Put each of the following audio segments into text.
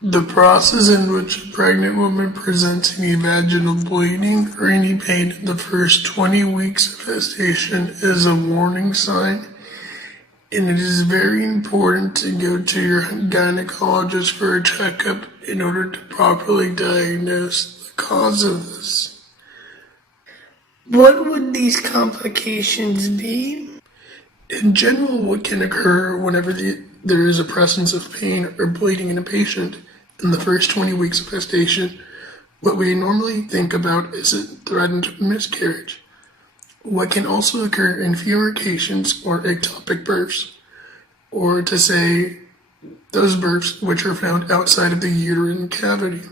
The process in which a pregnant woman presents any vaginal bleeding or any pain in the first 20 weeks of gestation is a warning sign, and it is very important to go to your gynecologist for a checkup in order to properly diagnose the cause of this. What would these complications be? In general, what can occur whenever there is a presence of pain or bleeding in a patient in the first 20 weeks of gestation, what we normally think about is a threatened miscarriage. What can also occur in fewer occasions or ectopic births, or to say those births which are found outside of the uterine cavity.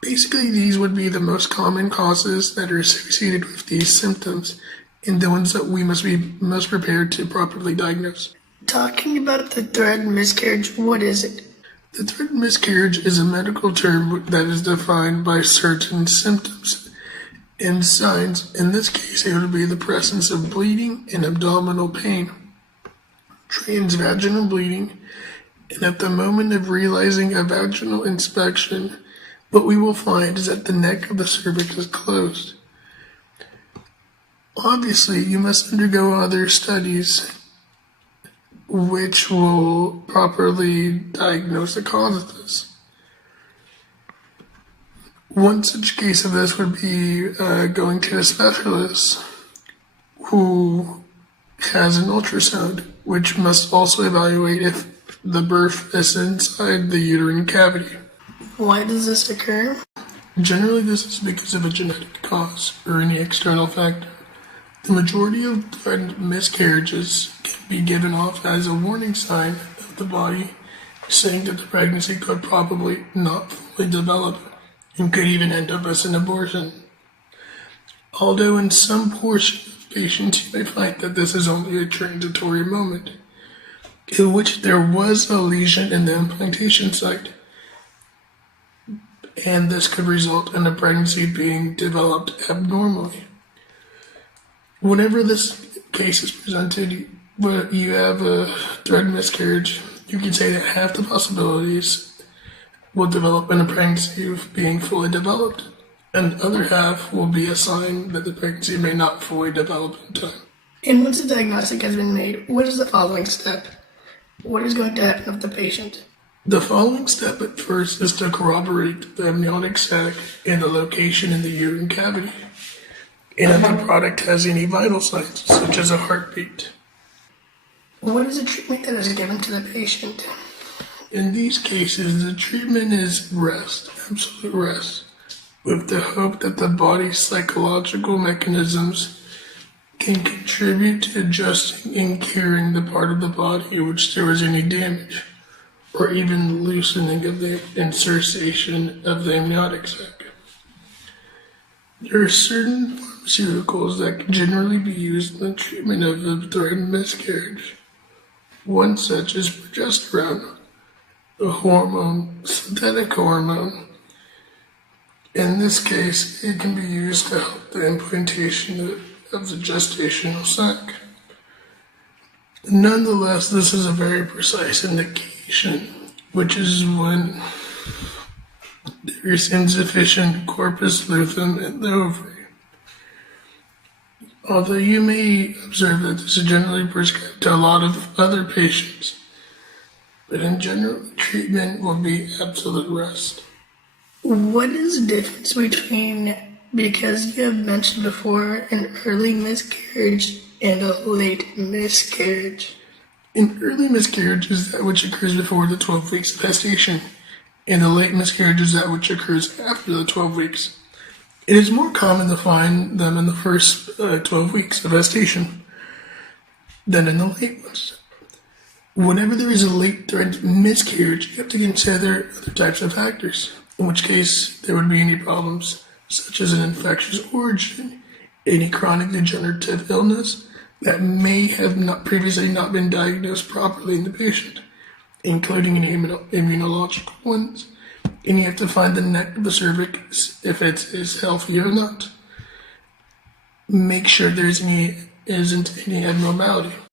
Basically, these would be the most common causes that are associated with these symptoms and the ones that we must be most prepared to properly diagnose. Talking about the threatened miscarriage, what is it? The threatened miscarriage is a medical term that is defined by certain symptoms and signs. In this case, it would be the presence of bleeding and abdominal pain, transvaginal bleeding, and at the moment of realizing a vaginal inspection, what we will find is that the neck of the cervix is closed. Obviously, you must undergo other studies which will properly diagnose the cause of this. One such case of this would be going to a specialist who has an ultrasound, which must also evaluate if the birth is inside the uterine cavity. Why does this occur? Generally, this is because of a genetic cause or any external factor. The majority of threatened miscarriages can be given off as a warning sign of the body saying that the pregnancy could probably not fully develop and could even end up as an abortion. Although in some portion of patients you may find that this is only a transitory moment, in which there was a lesion in the implantation site, and this could result in a pregnancy being developed abnormally. Whenever this case is presented, where you have a threatened miscarriage, you can say that half the possibilities will develop in a pregnancy of being fully developed, and the other half will be a sign that the pregnancy may not fully develop in time. And once the diagnostic has been made, what is the following step? What is going to happen with the patient? The following step at first is to corroborate the amniotic sac and the location in the uterine cavity, and if the product has any vital signs, such as a heartbeat. What is the treatment that is given to the patient? In these cases, the treatment is rest, absolute rest, with the hope that the body's psychological mechanisms can contribute to adjusting and curing the part of the body in which there was any damage, or even loosening of the insertion of the amniotic sac. There are certain pharmaceuticals that can generally be used in the treatment of a threatened miscarriage. One such is progesterone, a synthetic hormone. In this case, it can be used to help the implantation of the gestational sac. Nonetheless, this is a very precise indication, which is when there is insufficient corpus luteum in the ovary. Although you may observe that this is generally prescribed to a lot of other patients, but in general, treatment will be absolute rest. What is the difference between, because you have mentioned before, an early miscarriage and a late miscarriage? An early miscarriage is that which occurs before the 12 weeks of gestation, and a late miscarriage is that which occurs after the 12 weeks. It is more common to find them in the first 12 weeks of gestation than in the late ones. Whenever there is a late threatened miscarriage, you have to consider other types of factors, in which case there would be any problems such as an infectious origin, any chronic degenerative illness that may have previously not been diagnosed properly in the patient, including any immunological ones. And you have to find the neck of the cervix if it is healthy or not. Make sure there isn't any abnormality.